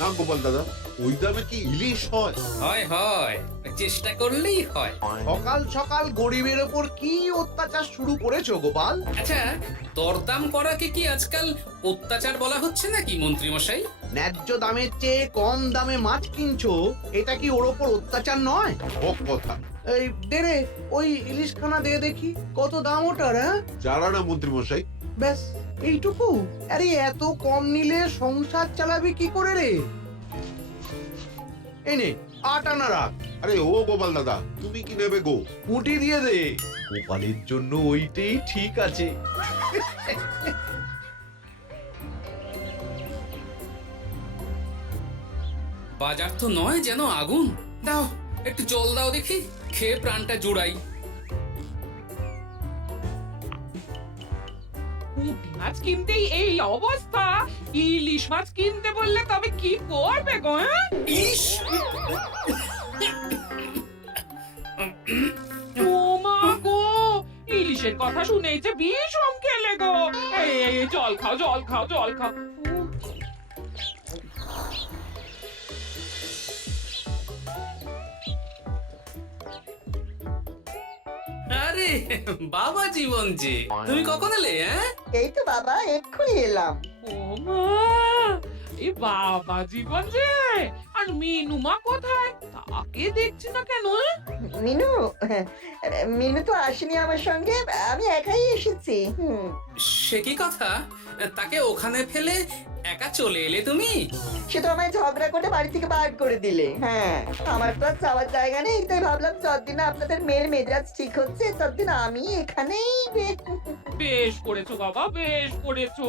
না গোপাল দাদা, ওই দামে কি ইলিশ হয়? হয় হয়, চেষ্টা করলেই হয়। সকাল সকাল গরিবের ওপর কি অত্যাচার শুরু করেছো গোপাল? আচ্ছা, দরদাম করাকে কি আজকাল অত্যাচার বলা হচ্ছে নাকি মন্ত্রী মশাই? ন্যায্য দামের চেয়ে কম দামে মাছ কিনছো, এটা কি ওর ওপর অত্যাচার নয়? হক কথা। এই দে রে, ওই ইলিশখানা দিয়ে দেখি কত দাম ওটার। হ্যাঁ, জানা না মন্ত্রী মশাই। ব্যাস এইটুকু? আরে এত কম নিলে সংসার চালাবি কি করে রে? এই নে, 8 আনা রাখ। আরে ও গোপাল দাদা, তুমি কি নেবে গো? কুটি দিয়ে দে, গোপালের জন্য ওইটাই ঠিক আছে। বাজার তো নয় যেন আগুন। দাও একটু জল দাও দেখি, খেয়ে প্রাণটা জুড়াই। পুঁটি মাছ কিনতেই এই অবস্থা, ইলিশ মাছ কিনতে বললে তবে কি করবে গো? হ্যাঁ? ইস, ও মা গো, ইলিশের কথা শুনেই যে বিষম খেলে গো। এই জল খাও, জল খাও, জল খাও। আরে বাবা জীবন যে, তুমি কখন এলে? হ্যাঁ, এই তো বাবা এক্ষুনি এলাম। ও মা, এই বাবা জীবন যে, আর মিনুমা কোথায়? তাকে দেখছি না কেন? মিনু, মিনু তো আসেনি আমার সঙ্গে, আমি একাই এসেছি। সে কি কথা? তাকে ওখানে ফেলে একা চলে এলে তুমি? সে তো আমায় ঝগড়া করে বাড়ি থেকে বার করে দিলে। হ্যাঁ, আমার তো আর যাওয়ার জায়গা নেই, তাই ভাবলাম যতদিন আপনাদের মেয়ের মেজাজ ঠিক হচ্ছে ততদিন আমি এখানেই বেশ করেছো বাবা, বেশ করেছো।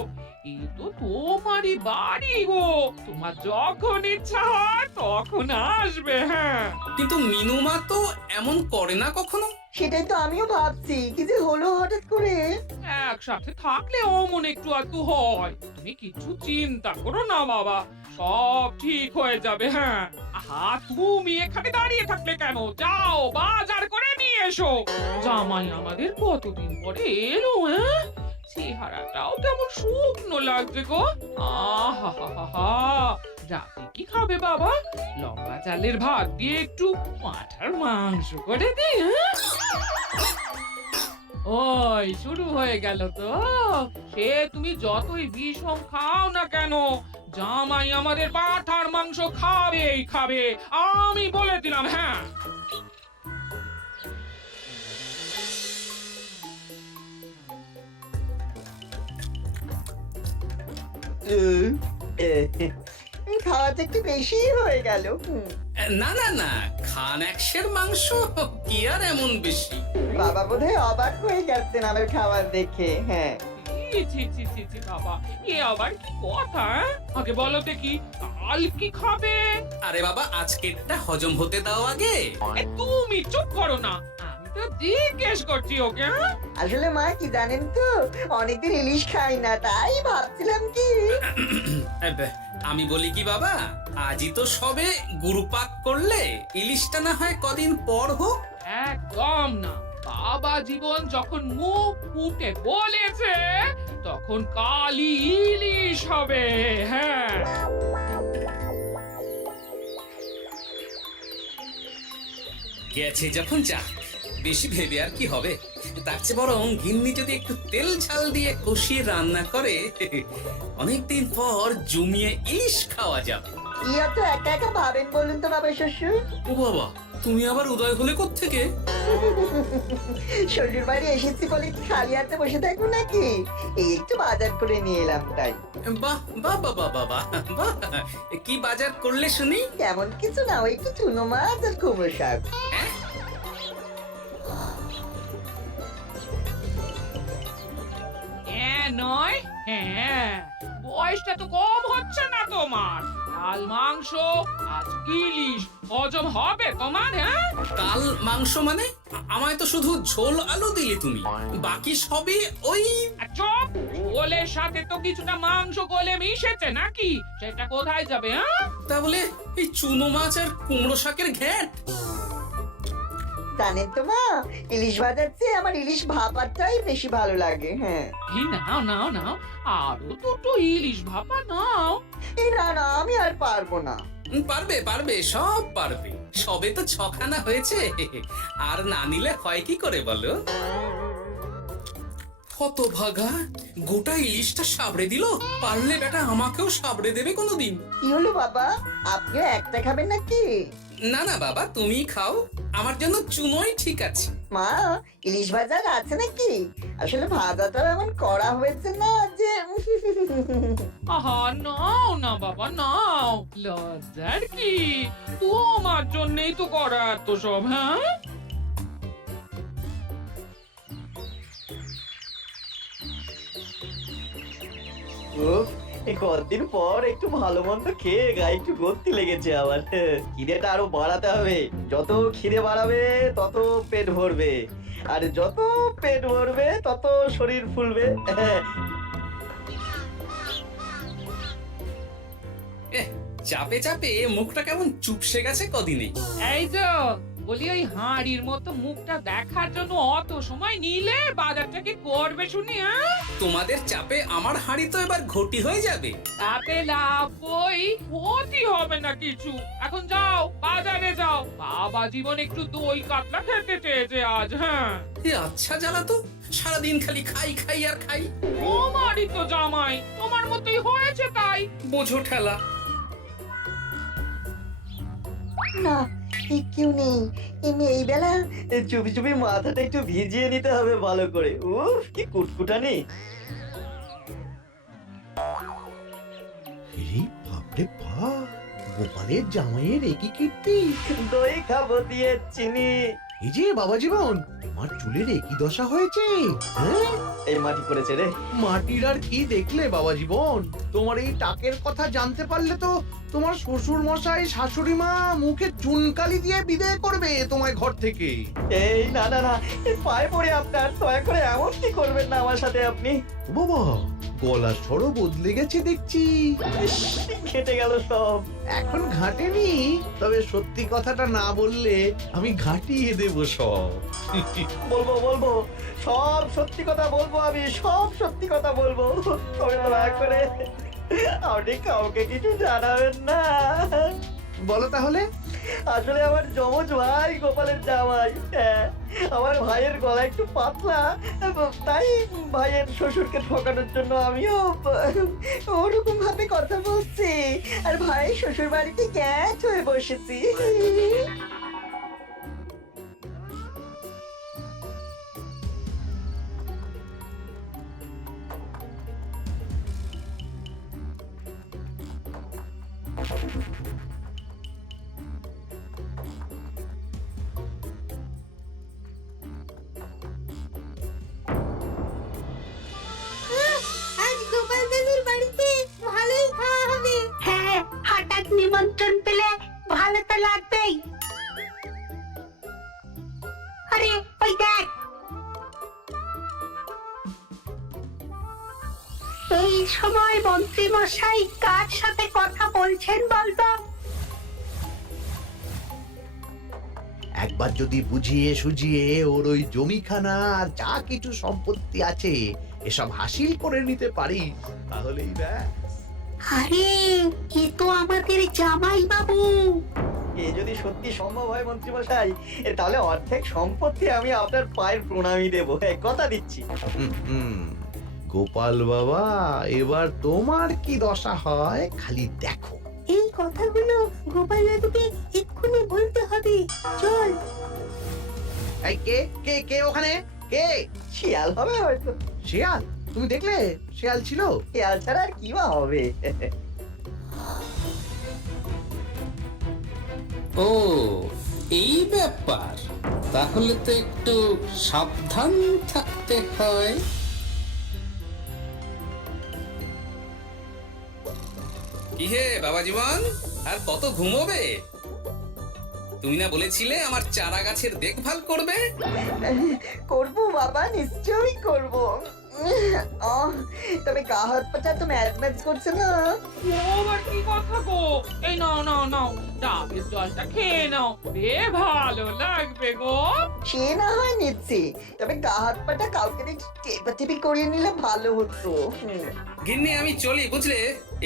এই তো তোমারই বাড়ি গো, তোমার যখন ইচ্ছা হয় তখন আসবে। হ্যাঁ, কিন্তু মিনুমা তো এমন করে না কখনো। সেটাই তো আমিও ভাবছি, কি যে হলো হঠাৎ করে। একসাথে থাকলে অমন একটু আধটু হয়। তুমি কিছু চিন্তা করো না বাবা, সব ঠিক হয়ে যাবে। হ্যাঁ, আহা, তুমি এখানে দাঁড়িয়ে থাকলে কেন? যাও বাজার করে নিয়ে এসো। জামাই আমাদের কতদিন পরে এলো। হ্যাঁ, চেহারাটাও কেমন শুকনো লাগছে গো। আহা হা হা হা, রাতে কি খাবে বাবা? লম্বা চালের ভাত দিয়ে একটু পাঁঠার মাংস করে দি। হ্যাঁ, ওই শুরু হয়ে গেল তো। সে তুমি যতই বিষম খাও না কেন, জামাই আমাদের পাঁঠার মাংস খাবেই খাবে, আমি বলে দিলাম। হ্যাঁ, খাওয়াটা একটু বেশি হয়ে গেল। না না না, খান একশের মাংস কি আর এমন বেশি? বাবা বোধহয় অবাক হয়ে গেছেন আমার খাবার দেখে। হ্যাঁ, ছি ছি ছি ছি ছি বাবা, এ আবার কি কথা? হ্যাঁ? আগে বলো দেখি, কাল কি খাবে? আরে বাবা, আজকেরটা হজম হতে দাও আগে। তুমি চুপ করো না, আমি তো জিজ্ঞেস করছি ওকে। হ্যাঁ? আসলে মা কি জানেন তো, অনেকদিন ইলিশ খাই না, তাই ভাবছিলাম কি। আমি বলি কি বাবা, আজই তো সবে গুরুপাক করলে, ইলিশটা না হয় কদিন পর হোক। একদম না, বাবা জীবন যখন মুখ ফুটে বলেছে তখন কালই ইলিশ হবে। হ্যাঁ, গেছে যখন যাক, বেশি ভেবে আর কি হবে। তার চেয়ে বরং গিন্নি যদি একটু তেল ঝাল দিয়ে কষিয়ে রান্না করে, অনেকদিন পর জমিয়ে ইলিশ খাওয়া যাবে। কি এত একা একা ভাবেন বলুন তো বাবা শ্বশুর? ও বাবা, তুমি আবার উদয় হলে কোত্থেকে? শ্বশুর বাড়ি এসেছি বলে কি খালি হাতে বসে থাকবো নাকি? এই একটু বাজার করে নিয়ে এলাম তাই। বাহ বাহ বাহ বাহ বাহ বাহ, কি বাজার করলে শুনি? তেমন কিছু না, ওই একটু চুনো মাছ আর কুমড়ো শাক। নয়, হ্যাঁ, বয়সটা তো কম হচ্ছে না তোমার। কাল মাংস, আজ ইলিশ, হজম হবে তোমার? হ্যাঁ, কাল মাংস মানে? আমায় তো শুধু ঝোল আলু দিলে তুমি, বাকি সবই ওই। আর চুপ, ঝোলের সাথে তো কিছুটা মাংস গলে মিশেছে নাকি? সেটা কোথায় যাবে? হ্যাঁ, তা বলে এই চুনো মাছ আর কুমড়ো শাকের ঘ্যাট? জানেন তো মা, ইলিশ ভাজার চেয়ে আমার ইলিশ ভাপাটাই বেশি ভালো লাগে। হ্যাঁ, এই নাও নাও নাও, আরো দুটো ইলিশ ভাপা নাও। এই না না, আমি আর পারবো না। পারবে পারবে, সব পারবে। সবে তো 6খানা হয়েছে, আর না নিলে হয় কি করে বলো? হতভাগা, গোটা ইলিশটা সাবড়ে দিল। পারলে বেটা আমাকেও সাবড়ে দেবে কোনোদিন। কি হলো বাবা, আপনিও একটা খাবেন নাকি? না না বাবা, তুমিই খাও, আমার জন্য চুনোই ঠিক আছে। মা, ইলিশ ভাজা আছে নাকি? আসলে ভাজাটা এমন করা হয়েছে না যে আহা, নাও না বাবা নাও, লজ্জার কি, তোমার জন্যই তো করা এত সব। হ্যাঁ, কতদিন পর একটু ভালো মন্দ খেয়ে গায়ে একটু গতি লেগেছে আবার। খিদেটা আরো বাড়াতে হবে, যত খিদে বাড়াবে তত পেট ভরবে, আর যত পেট ভরবে তত শরীর ফুলবে। চাপে চাপে মুখটা কেমন চুপসে গেছে কদিনে। এই তো বলি, ওই হাঁড়ির মতো মুখটা দেখার জন্য অত সময় নিলে বাজারটা কি করবে শুনি? হ্যাঁ, তোমাদের চাপে আমার হাঁড়ি তো এবার ঘটি হয়ে যাবে। তাতে লাভ ওই ক্ষতি হবে না কিছু। এখন যাও, বাজারে যাও, বাবা জীবন একটু দই কাতলা খেতে চেয়েছে আজ। হ্যাঁ, আচ্ছা জ্বালা তো, সারাদিন খালি খাই খাই আর খাই। তোমারই তো জামাই, তোমার মতোই হয়েছে তাই। বোঝো ঠেলা। না, কেউ নেই। এই বেলা চুপি চুপি মাথাটা একটু ভিজিয়ে নিতে হবে ভালো করে। উফ, কি কুটকুটানি। এই বাপরে বাপ, গোপালের জামাইয়ের একই কীর্তি। দই খাবো দিয়ে চিনি। এই যে বাবা জীবন, তোমার চুলের একই দশা হয়েছে। হ্যাঁ, এই মাটি পড়েছে রে। মাটির আর কি দেখলে বাবা জীবন, তোমার এই টাকের কথা জানতে পারলে তো তোমার শ্বশুর মশাই শাশুড়ি মা মুখে চুনকালি দিয়ে বিদায় করবে তোমায় ঘর থেকে। এই না না না, এই পায়ে পড়ে আপনার, দয়া করে এমন কি করবেন না আমার সাথে আপনি। ও বাবা, গলার স্বরও বদলে গেছে দেখছি। ইস, ঘেটে গেল সব। এখন ঘাটেনি, তবে সত্যি কথাটা না বললে আমি ঘাটিয়ে দেব সব। বলবো বলবো, সব সত্যি কথা বলবো, আমি সব সত্যি কথা বলবো। তবে দয়া করে আপনি কাউকে কিছু জানাবেন না। বলো তাহলে। আসলে আমার যমজ ভাই গোপালের জামাই, হ্যাঁ, আমার ভাইয়ের গলা একটু পাতলা, তাই ভাইয়ের শ্বশুরকে ঠকানোর জন্য আমিও ওরকম ভাবে কথা বলছি, আর ভাই শ্বশুর বাড়িতে গ্যাস হয়ে বসেছি। আজ গোপাল দাদুর বাড়িতে ভালোই খাওয়া হবে। হ্যাঁ, হঠাৎ নিমন্ত্রণ পেলে ভালো তো লাগবেই। আরে ওই দেখ, এই সময় মন্ত্রী মশাই কার সাথে কথা বলছেন বলতো? একবার যদি বুঝিয়ে সুঝিয়ে ওর ওই জমিখানা আর যা কিছু সম্পত্তি আছে এসব হাসিল করে নিতে পারি, তাহলেই ব্যাস। আরে এ তো আমাদের জামাই বাবু। এ যদি সত্যি সম্ভব হয় মন্ত্রী মশাই, তাহলে অর্ধেক সম্পত্তি আমি আপনার পায়ের প্রণামী দেবো, কথা দিচ্ছি। গোপাল বাবা, এবার তোমার কি দশা হয় খালি দেখো। এই কথাগুলো গোপাল দাদুকে এক্ষুনি বলতে হবে। চল। এই কে কে কে ওখানে? কে? শিয়াল হবে হয়তো। শিয়াল? তুমি দেখলে শিয়াল ছিল? শিয়াল ছাড়া আর কি বা হবে। ও, এই ব্যাপার, তাহলে তো একটু সাবধান থাকতে হয়। কি হে বাবা জীবন, আর কত ঘুমোবে? তুমি না বলেছিলে আমার চারা গাছের দেখভাল করবে? করবো বাবা, নিশ্চয়ই করবো। তবে গা হাত পাটা তো ম্যাচ ম্যাচ করছে না। ও আবার কি কথা গো? এই নাও নাও নাও, ডাবের জলটা খেয়ে নাও, বে ভালো লাগবে গো। সে না হয় নিচ্ছি, তবে গা হাত পাটা কাউকে দেখি টেপাটেপি করিয়ে নিলে ভালো হতো। গিন্নি আমি চলি বুঝলে,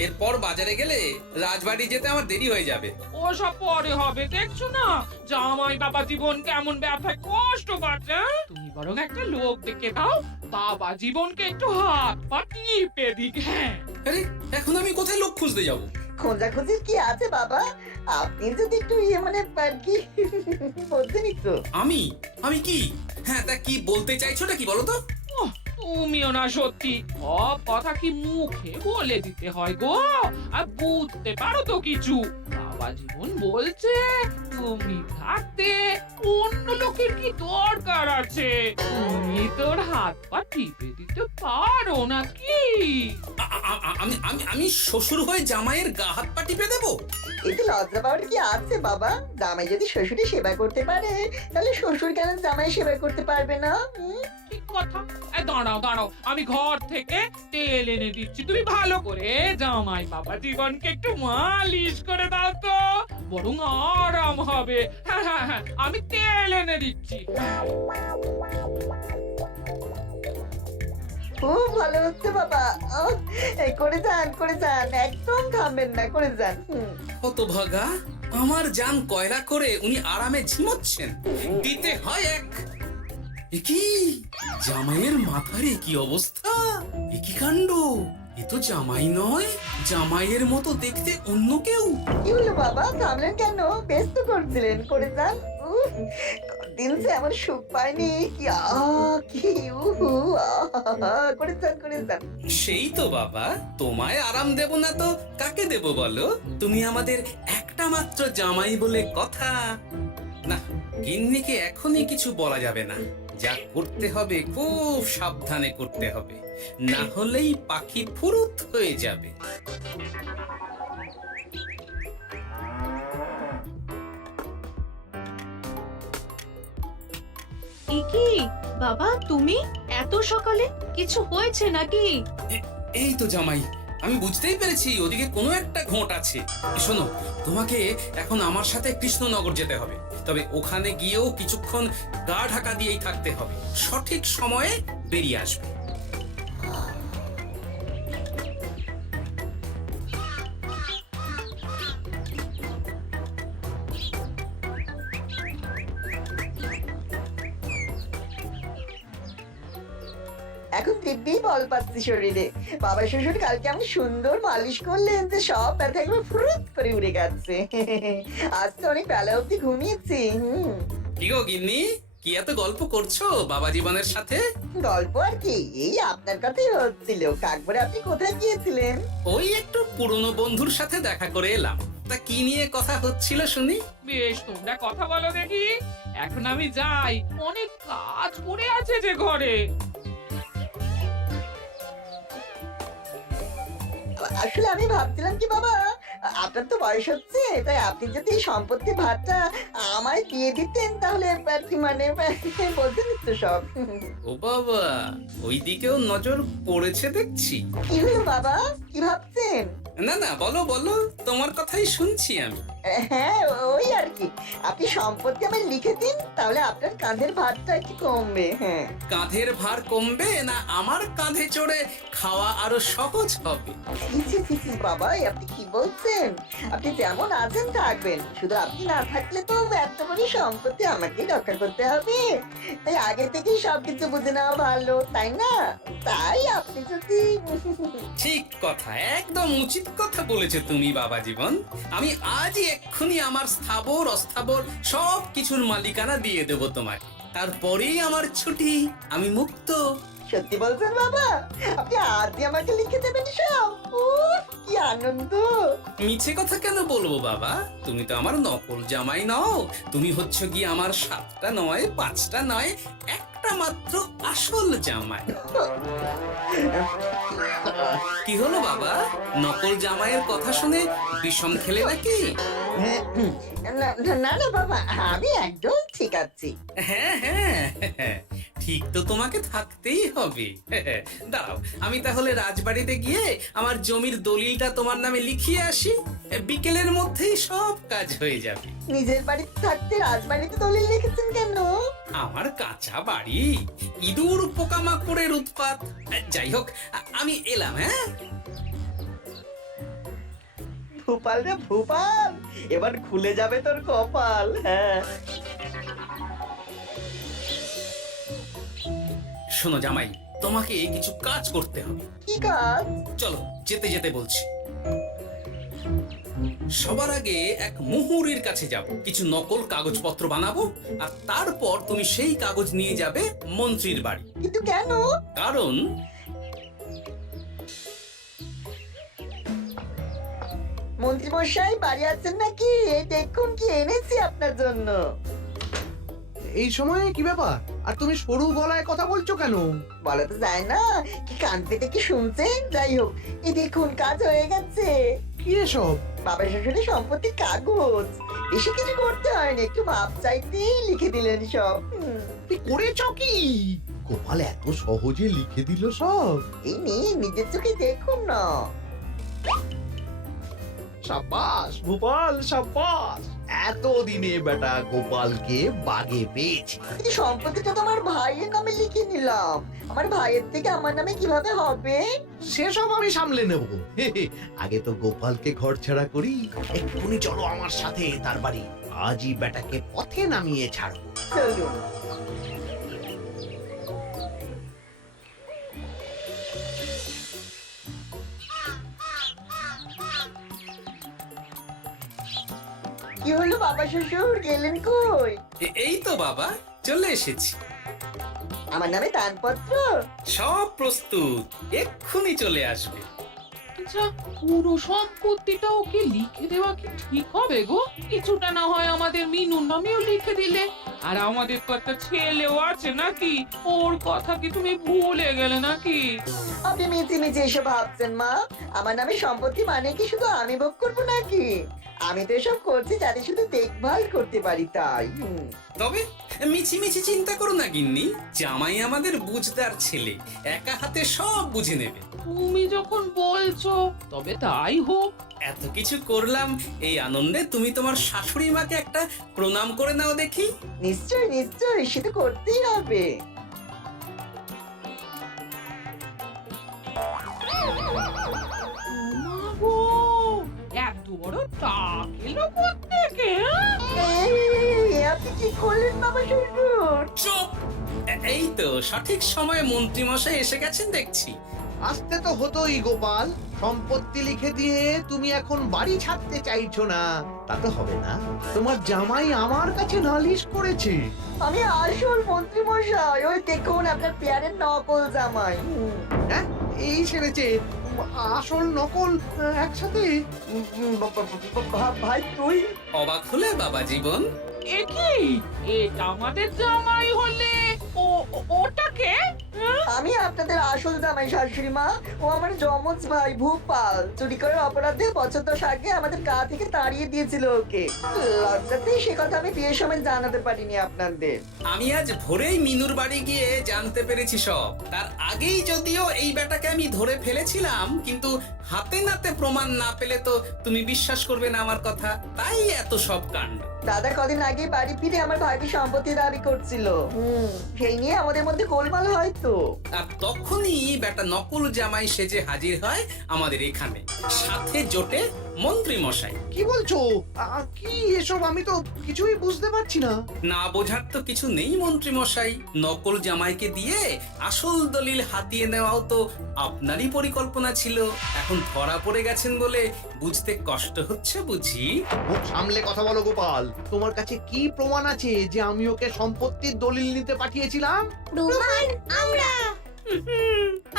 এরপর বাজারে গেলে রাজবাড়ি যেতে আমার দেরি হয়ে যাবে। ওসব পরে হবে, দেখছো না জামাই বাবা জীবন কেমন ব্যথায় কষ্ট পাচ্ছে। তুমি বরং একটা লোক দেখে দাও, বাবা জীবনকে একটু হাত পা টিপে দিক। হ্যাঁ, আরে এখন আমি কোথায় লোক খুঁজতে যাব? খোঁজাখুঁজির কি আছে বাবা? আপনি যদি একটু মানে আর কি বলতেন একটু। আমি আমি কি? হ্যাঁ তা কি বলতে চাইছোটা কি বলো তো? ওহ, তুমিও না সত্যি, সব কথা কি মুখে বলে দিতে হয় গো? আর বুঝতে পারো তো কিছু? বাবা জীবন বলছে তুমি থাকতে অন্য লোকের কি দরকার আছে? তুমি তোর হাত পা টিপে দিতে পারো নাকি? আমি আমি আমি শ্বশুর হয়ে জামাইয়ের গা হাত পা টিপে দেবো? এতে লজ্জা পাওয়ার কি আছে বাবা? জামাই যদি শ্বশুরের সেবা করতে পারে, তাহলে শ্বশুর কেন জামাই সেবা করতে পারবে না? ঠিক কথা। এই দাঁড়াও দাঁড়াও, আমি ঘর থেকে তেল এনে দিচ্ছি, তুমি ভালো করে জামাই বাবা জীবনকে একটু মালিশ করে দাও তো, বরং আরাম হবে। হ্যাঁ হ্যাঁ হ্যাঁ, আমি তেল এনে দিচ্ছি। খুব ভালো হচ্ছে বাবা। এই করে যান, একদম থামবেন না, করে যান। হতভাগা, আমার জান কয়লা করে উনি আরামে ঝিমোচ্ছেন, দিতে হয় এক। এ কি জামাইয়ের মাথার কি অবস্থা? এ কি কাণ্ড! এ তো জামাই নয়, জামাইয়ের মতো দেখতে অন্য কেউ। কি হলো বাবা, থামলেন কেন? ব্যস্ত করছিলেন, করে যান। দিন যে এমন সুখ পাইনি। কি কি করে যান। সেই তো বাবা, তোমায় আরাম দেব না তো কাকে দেব বলো? তুমি আমাদের একটা মাত্র জামাই বলে কথা। না, গিন্নিকে এখনই কিছু বলা যাবে না। যা করতে হবে খুব সাবধানে করতে হবে, না হলেই পাখি ফুরুত হয়ে যাবে। কি বাবা, তুমি এত সকালে? কিছু হয়েছে নাকি? এই তো জামাই, আমি বুঝতেই পেরেছি ওদিকে কোনো একটা ঘোট আছে। শোনো, তোমাকে এখন আমার সাথে কৃষ্ণনগর যেতে হবে, তবে ওখানে গিয়েও কিছুক্ষণ গা ঢাকা দিয়েই থাকতে হবে, সঠিক সময়ে বেরিয়ে আসবে। এখন দিব্যি বল পাচ্ছি শরীরে। বাবা শ্বশুর কালকে আমি সুন্দর মালিশ করলেন যে সব ব্যথা একবার ফুরুত করে উড়ে গেছে। আজ তো অনেক বেলা অব্দি ঘুমিয়েছি। কি গো গিন্নি, কি এত গল্প করছো বাবা জীবনের সাথে? গল্প আর কি, এই আপনার কথাই হচ্ছিল। কাকবারে আপনি কোথায় গিয়েছিলেন? ওই একটু পুরনো বন্ধুর সাথে দেখা করে এলাম। তা কি নিয়ে কথা হচ্ছিল শুনি? বেশ, তোমরা কথা বলো দেখি। এখন আমি যাই, অনেক কাজ পড়ে আছে যে ঘরে। আসলে আমি ভাবছিলাম কি বাবা, আপনার তো বয়স হচ্ছে, তাই আপনি যদি এই সম্পত্তির ভাগটা আমায় দিয়ে দিতেন তাহলে আর কি মানে বলতে দিত সব। ও বাবা, ওই দিকেও নজর পড়েছে দেখছি। কি হলো বাবা, কি ভাবছেন? না না, বলো বলো, তোমার কথাই শুনছি আমি। হ্যাঁ, ওই আর কি, আপনি সম্পত্তি আমায় লিখে দিন, তাহলে আপনার কাঁধের ভারটা একটু কমবে। হ্যাঁ, কাঁধের ভার কমবে না আমার কাঁধে চড়ে খাওয়া আরো সহজ হবে? বাবা, আপনি কি বলছেন? আপনি যেমন আছেন থাকবেন, শুধু আপনি না থাকলে তো এত বড় সম্পত্তি আমাকে রক্ষা করতে হবে। তাই আগে থেকেই সবকিছু বুঝে নেওয়া ভালো, তাই না? তাই আপনি যদি ঠিক কথা, একদম উচিত কথা বলেছো তুমি বাবা জীবন। আমি আজই এক্ষুনি আমার স্থাবর অস্থাবর সব কিছুর মালিকানা দিয়ে দেবো তোমাকে, তারপরেই আমার ছুটি, আমি মুক্ত। সত্যি বলছেন বাবা? আপনি আজই আমাকে লিখে দেবেন সব? উফ, কি আনন্দ! মিছে কথা কেন বলবো বাবা? তুমি তো আমার নকল জামাই নও, তুমি হচ্ছ কি আমার 7টা নয় 5টা নয় একটা মাত্র আসল জামাই। কি হলো বাবা, নকল জামাইয়ের কথা শুনে বিষম খেলে নাকি? না না বাবা, আমি একদম ঠিক আছি। হ্যাঁ হ্যাঁ, ঠিক তো তোমাকে থাকতেই হবে। দাঁড়াও, আমি তাহলে রাজবাড়িতে গিয়ে আমার জমির দলিলটা তোমার নামে লিখিয়ে আসি। বিকেলের মধ্যেই সব কাজ হয়ে যাবে। নিজের বাড়িতে থাকতে রাজবাড়িতে দলিল রেখেছেন কেন? আমার কাঁচা বাড়ি, ইঁদুর পোকামাকড়ের উৎপাত। যাই হোক, আমি এলাম। হ্যাঁ, ভূপাল রে ভূপাল, এবার খুলে যাবে তোর কপাল। হ্যাঁ, শোনো জামাই, তোমাকে কিছু কাজ করতে হবে। কি কাজ? চলো, যেতে যেতে বলছি। সবার আগে এক মুহুরির কাছে যাব, কিছু নকল কাগজপত্র বানাবো, আর তারপর তুমি সেই কাগজ নিয়ে যাবে মন্ত্রীর বাড়ি। কিন্তু কেন? কারণ মন্ত্রী মশাই বাড়ি আছেন নাকি? এই দেখুন কি এনেছি আপনার জন্য। এই সময়ে কি ব্যাপার? আর তুমি সরু গলায় কথা বলছো কেন? বলা তো যায় না, কি কান পেতে কি শুনছেন? যাই হোক, এই দেখুন কাজ হয়ে গেছে। কি এসব? বাবা শ্বশুরের সম্পত্তির কাগজ। বেশি কিছু করতে হয়নি, একটু মাপ চাইতেই লিখে দিলেন সব। তুই করেছো কি? গোপাল এত সহজে লিখে দিল সব? এই নিন, নিজের চোখে দেখুন না। সাব্বাস গোপাল, সাব্বাস। এতদিনে বেটা গোপালকে বাগে পেয়েছি। কিন্তু সম্পত্তিটা তো আমার ভাইয়ের নামে লিখে নিলাম। আমার ভাইয়ের থেকে আমার নামে কিভাবে হবে? সেসব আমি সামলে নেব। আগে তো গোপালকে ঘর ছাড়া করি। এক্ষুনি চলো আমার সাথে তার বাড়ি। আজই বেটাকে পথে নামিয়ে ছাড়বো। চলুন। কি হলো বাবা শ্বশুর, গেলেন কই? এই তো বাবা, চলে এসেছি। আমার নামে দানপত্র? সব প্রস্তুত, এক্ষুনি চলে আসবে। আচ্ছা, পুরো সম্পত্তিটা ওকে লিখে দেওয়া কি ঠিক হবে গো? কিছুটা না হয় আমাদের মিনুর নামেও লিখে দিলে। আর আমাদের তো একটা ছেলেও আছে নাকি? ওর কথা কি তুমি ভুলে গেলে নাকি? আপনি মিছি মিছি এসব ভাবছেন মা? আমার নামে সম্পত্তি মানে কি শুধু আমি ভোগ করবো নাকি? আমি তো এসব করছি যাতে শুধু দেখভাল করতে পারি, তাই। তবে মিছি মিছি চিন্তা করো না গিন্নি, জামাই আমাদের বুঝদার ছেলে, একা হাতে সব বুঝে নেবে। তুমি যখন বলছো তবে তাই হোক। এত কিছু করলাম, এই আনন্দে তুমি তোমার শাশুড়ি মাকে একটা প্রণাম করে নাও দেখি। নিশ্চয় নিশ্চয়, সেটা করতেই হবে। মা গো, এত বড় টাক এলো কোত্থেকে? এই, আপনি কি করলেন বাবা শ্বশুর? চুপ! এই তো সঠিক সময়ে মন্ত্রী মশাই এসে গেছেন দেখছি। আসতে তো হতোই গোপাল। সম্পত্তি লিখে দিয়ে তুমি এখন বাড়ি ছাড়তে চাইছো না, তা তো হবে না। তোমার জামাই আমার কাছে নালিশ করেছে। আমি আসল মন্ত্রী মশাই, ওই দেখুন আপনার পেয়ারের নকল জামাই। হ্যাঁ, এই সেরেছে। আসল নকল একসাথে? ভাই তুই? অবাক হলে বাবা জীবন? এ কি? এটা আমাদের জামাই হলে ওটাকে? আমি আপনাদের আসল জামাই শাশুড়ি মা। ও আমার যমজ ভাই ভূপাল। চুরি করার অপরাধে বছর 10 আগে আমাদের গা থেকে তাড়িয়ে দিয়েছিল ওকে। লজ্জাতে সে কথা আমি বিয়ের সময় জানাতে পারিনি আপনাদের। আমি আজ ভোরেই মিনুর বাড়ি গিয়ে জানতে পেরেছি সব। তার আগেই যদিও এই বেটাকে আমি ধরে ফেলেছিলাম, কিন্তু হাতে নাতে প্রমাণ না পেলে তো তুমি বিশ্বাস করবে না আমার কথা, তাই এত সব কাণ্ড। দাদা কদিন আগে বাড়ি ফিরে আমার ভাইকে সম্পত্তি দাবি করছিল। সেই নিয়ে আমাদের মধ্যে গোলমাল হয় তো। আর তখনই বেটা নকল জামাই সেজে হাজির হয় আমাদের এখানে, সাথে জোটে মন্ত্রী মশাই। কি বলছো? কি এসব? আমি তো কিছুই বুঝতে পারছি না। না বোঝার তো কিছু নেই মন্ত্রী মশাই, নকল জামাইকে দিয়ে আসল দলিল হাতিয়ে নেওয়াও তো আপনারই পরিকল্পনা ছিল। এখন ধরা পড়ে গেছেন বলে বুঝতে কষ্ট হচ্ছে বুঝি। মুখ সামলে কথা বলো গোপাল। তোমার কাছে কি প্রমাণ আছে যে আমি ওকে সম্পত্তির দলিল নিতে পাঠিয়েছিলাম? প্রমাণ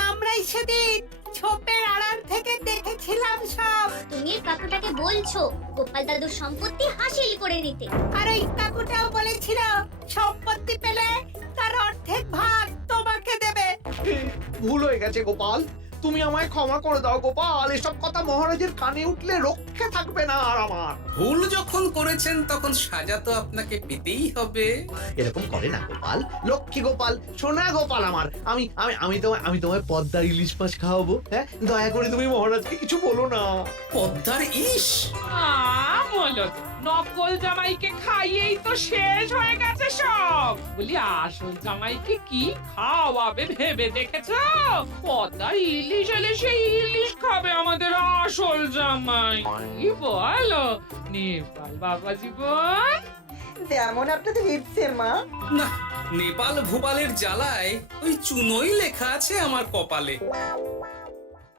আমরাই সেদিন ছোপের আড়াল থেকে দেখেছিলাম সব। তুমি কাকুটাকে বলছো গোপাল দাদুর সম্পত্তি হাসিল করে নিতে, আর ওই কাকুটাও বলেছিল সম্পত্তি পেলে তার অর্ধেক ভাগ তোমাকে দেবে। ভুল হয়ে গেছে গোপাল, তুমি আমায় ক্ষমা করে দাও গোপাল। এসব কথা মহারাজের কানে উঠলে রক্ষে থাকবে না আর আমার। ভুল যখন করেছেন তখন সাজা তো আপনাকে পেতেই হবে। এরকম করে না গোপাল, লক্ষ্মী গোপাল, সোনা গোপাল আমার। আমি আমি আমি তোমায় পদ্মার ইলিশ মাছ খাওয়াবো। হ্যাঁ, দয়া করে তুমি মহারাজকে কিছু বলো না। পদ্মার ইলিশ? বলো নকল জামাইকে খাইয়েই তো শেষ হয়ে গেছে সব। বলি আসল জামাইকে কি খাওয়াবে ভেবে দেখেছো? পদ্মার ইলিশ এলে সেই ইলিশ খাবে আমাদের আসল জামাই। কি বলো নেপাল বাবা জীবন? যেমন আপনাদের ইচ্ছে মা। না, নেপাল ভোপালের জ্বালায় ওই চুনোই লেখা আছে আমার কপালে।